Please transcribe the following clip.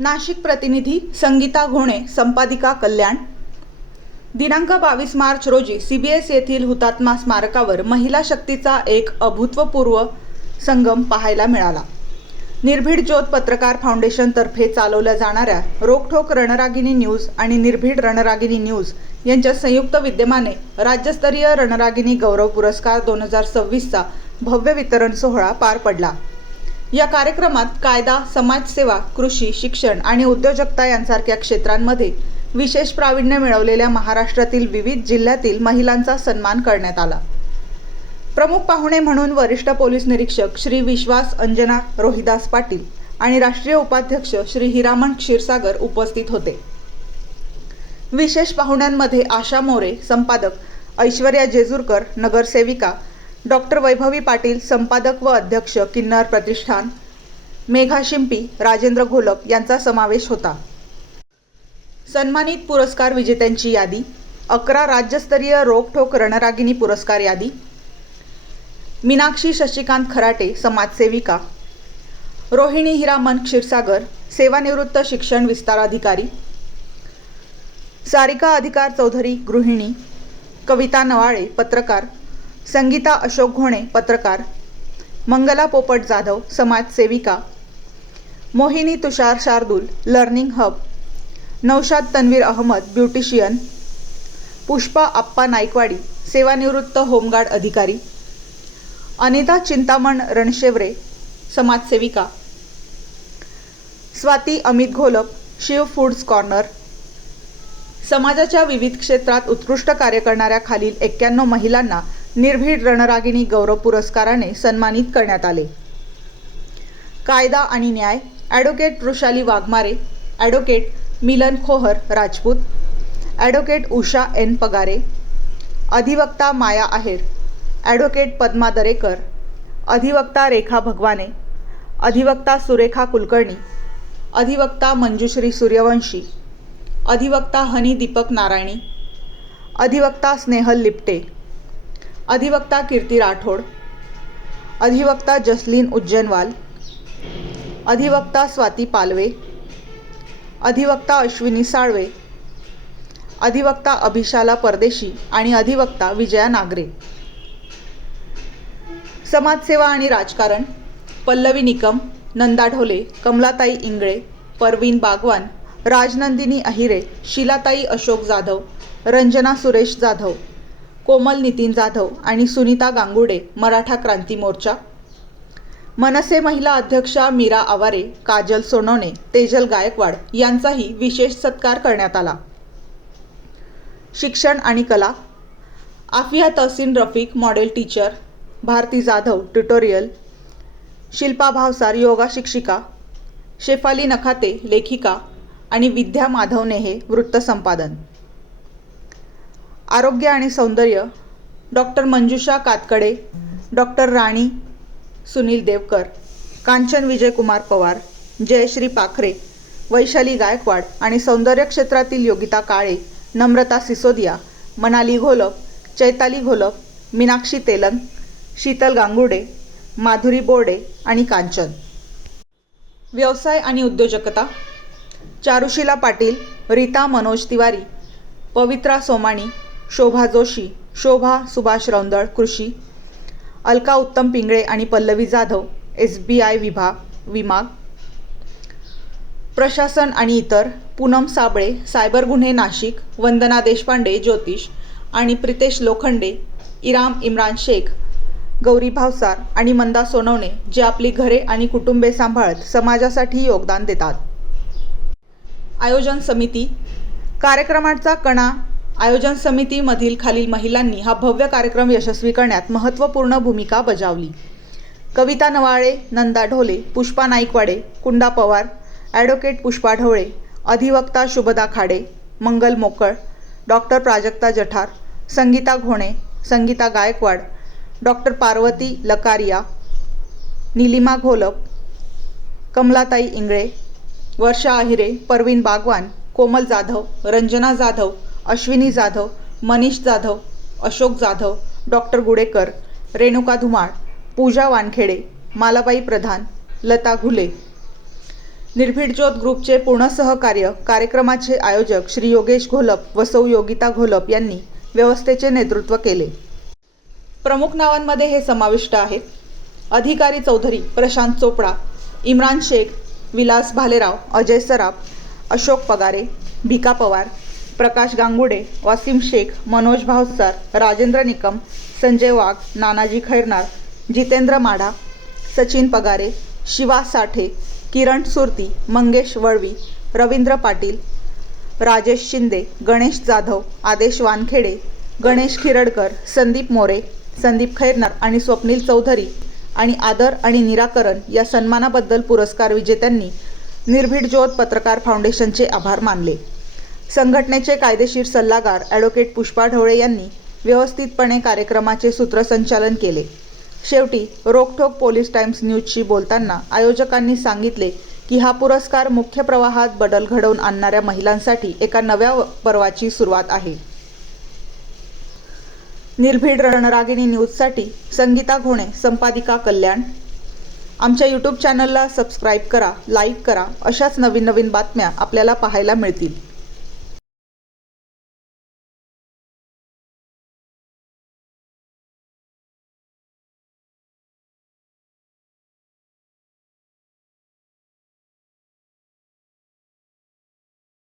नाशिक प्रतिनिधी संगीता घोणे, संपादिका कल्याण। दिनांक 22 मार्च रोजी CBS येथील हुतात्मा स्मारकावर महिला शक्तीचा एक अभूतपूर्व संगम पाहायला मिळाला। निर्भीड ज्योत पत्रकार फाउंडेशन तर्फे चालवल्या जाणाऱ्या रोकठोक रणरागिणी न्यूज आणि निर्भीड रणरागिणी न्यूज यांच्या संयुक्त विद्यमाने राज्यस्तरीय रणरागिणी गौरव पुरस्कार 2026 चा भव्य वितरण सोहळा पार पडला। या कार्यक्रमात कायदा, समाजसेवा, कृषी, शिक्षण आणि उद्योजकता यांसारख्या क्षेत्रांमध्ये विशेष प्रावीण्य मिळवलेल्या महाराष्ट्रातील विविध जिल्ह्यातील महिलांचा सन्मान करण्यात आला। प्रमुख पाहुणे म्हणून वरिष्ठ पोलीस निरीक्षक श्री विश्वास अंजना रोहिदास पाटील आणि राष्ट्रीय उपाध्यक्ष श्री हिरामण क्षीरसागर उपस्थित होते। विशेष पाहुण्यांमध्ये आशा मोरे, संपादक, ऐश्वर्या जेजुरकर, नगरसेविका, डॉक्टर वैभवी पाटील, संपादक व अध्यक्ष, किन्नर प्रतिष्ठान, मेघा शिंपी, राजेंद्र घोलप यांचा समावेश होता। सन्मानित पुरस्कार विजेत्यांची यादी, 11 राज्यस्तरीय रोकठोक रणरागिणी पुरस्कार यादी। मीनाक्षी शशिकांत खराटे, समाजसेविका। रोहिणी हिरामण क्षीरसागर, सेवानिवृत्त शिक्षण विस्तार अधिकारी। सारिका अधिकार चौधरी, गृहिणी। कविता नवाळे, पत्रकार। संगीता अशोक घोणे, पत्रकार। मंगला पोपट जाधव, समाजसेविका। Mohini Tushar Shardul, learning hub. Naushad Tanveer Ahmed, beautician. Pushpa Appa Naikwadi, सेवानिवृत्त होमगार्ड अधिकारी। अनिता चिंतामण रणशेवरे, समाजसेविका। Swati Amit Gholap, Shiv foods corner. समाजाच्या विविध क्षेत्रात उत्कृष्ट कार्य करणाऱ्या खालील 91 महिलांना निर्भीड रणरागिणी गौरव पुरस्काराने सन्मानित करण्यात आले। कायदा आणि न्याय, ॲडव्होकेट वृषाली वाघमारे, ॲडव्होकेट मिलन खोहर राजपूत, ॲडव्होकेट उषा एन पगारे, अधिवक्ता माया आहेर, ॲडव्होकेट पद्मा दरेकर, अधिवक्ता रेखा भगवाने, अधिवक्ता सुरेखा कुलकर्णी, अधिवक्ता मंजुश्री सूर्यवंशी, अधिवक्ता हनी दीपक नारायणी, अधिवक्ता स्नेहल लिप्टे, अधिवक्ता कीर्ती राठोड, अधिवक्ता जसलीन उज्जैनवाल, अधिवक्ता स्वाती पालवे, अधिवक्ता अश्विनी साळवे, अधिवक्ता अभिशाला परदेशी आणि अधिवक्ता विजया नागरे। समाजसेवा आणि राजकारण, पल्लवी निकम, नंदा ढोले, कमलाताई इंगळे, परवीन बागवान, राजनंदिनी अहिरे, शीलाताई अशोक जाधव, रंजना सुरेश जाधव, कोमल नितीन जाधव आणि सुनीता गांगुडे, मराठा क्रांती मोर्चा। मनसे महिला अध्यक्षा मीरा आवारे, काजल सोनवणे, तेजल गायकवाड यांचाही विशेष सत्कार करण्यात आला। शिक्षण आणि कला, Afiya Tahseen Rafiq, model teacher, Bharati Jadhav, tutorial, Shilpa Bhavsar, yoga शिक्षिका, शेफाली नखाते, लेखिका आणि विद्या माधव नेहे, वृत्तसंपादन। आरोग्य आणि सौंदर्य, डॉक्टर मंजुषा कातकडे, डॉक्टर राणी सुनील देवकर, कांचन विजयकुमार पवार, जयश्री पाखरे, वैशाली गायकवाड आणि सौंदर्य क्षेत्रातील योगिता काळे, नम्रता सिसोदिया, मनाली घोलप, चैताली घोलप, मीनाक्षी तेलंग, शीतल गांगुडे, माधुरी बोर्डे आणि कांचन। व्यवसाय आणि उद्योजकता, चारुशीला पाटील, रीता मनोज तिवारी, पवित्रा सोमाणी, शोभा जोशी, शोभा सुभाष रौंदळ, कृषी, अलका उत्तम पिंगळे आणि पल्लवी जाधव, SBI विभाग। प्रशासन आणि इतर, पूनम साबळे, सायबर गुन्हे नाशिक, वंदना देशपांडे, ज्योतिष आणि प्रितेश लोखंडे, इम्रान शेख, गौरी भावसार आणि मंदा सोनवणे, जे आपली घरे आणि कुटुंबे सांभाळत समाजासाठी योगदान देतात। आयोजन समिती, कार्यक्रमाचा कणा आयोजन समितीमधील खालील महिलांनी हा भव्य कार्यक्रम यशस्वी करण्यात महत्त्वपूर्ण भूमिका बजावली। कविता नवाळे, नंदा ढोले, पुष्पा नाईकवाडे, कुंदा पवार, ॲडव्होकेट पुष्पा ढवळे, अधिवक्ता शुभदा खाडे, मंगल मोकळ, डॉक्टर प्राजक्ता जठार, संगीता घोणे, संगीता गायकवाड, डॉक्टर पार्वती लकारिया, नीलिमा घोलप, कमलाताई इंगळे, वर्षा आहिरे, परवीन बागवान, कोमल जाधव, रंजना जाधव, अश्विनी जाधव, मनीष जाधव, अशोक जाधव, डॉक्टर गुडेकर, रेणुका धुमाळ, पूजा वानखेडे, मालाबाई प्रधान, लता घुले, निर्भीड ज्योत ग्रुपचे पूर्ण सहकार्य कार्यक्रमाचे आयोजक श्री योगेश घोलप व सौ योगिता घोलप यांनी व्यवस्थेचे नेतृत्व केले। प्रमुख नावांमध्ये हे समाविष्ट आहेत: अधिकारी चौधरी प्रशांत चोपडा, इम्रान शेख, विलास भालेराव, अजय सराफ, अशोक पगारे, भिका पवार, प्रकाश गांगुडे, वासिम शेख, मनोज भावसार, राजेंद्र निकम, संजय वाघ, नानाजी खैरनार, जितेंद्र माढा, सचिन पगारे, शिवा साठे, किरण सुरती, मंगेश वळवी, रवींद्र पाटील, राजेश शिंदे, गणेश जाधव, आदेश वानखेडे, गणेश खिरडकर, संदीप मोरे, संदीप खैरनार आणि स्वप्नील चौधरी आणि आदर आणि निराकरण या सन्मानाबद्दल पुरस्कार विजेत्यांनी निर्भीड ज्योत पत्रकार फाउंडेशनचे आभार मानले। संघटनेचे कायदेशीर सल्लागार ॲडव्होकेट पुष्पा ढवळे यांनी व्यवस्थितपणे कार्यक्रमाचे सूत्रसंचालन केले। शेवटी रोकठोक पोलीस टाइम्स न्यूजशी बोलताना आयोजकांनी सांगितले की हा पुरस्कार मुख्य प्रवाहात बदल घडवून आणणाऱ्या महिलांसाठी एका नव्या पर्वाची सुरुवात आहे। निर्भीड रणरागिणी न्यूजसाठी संगीता घोणे, संपादिका कल्याण। आमच्या यूट्यूब चॅनलला सबस्क्राईब करा, लाईक करा, अशाच नवीन बातम्या आपल्याला पाहायला मिळतील।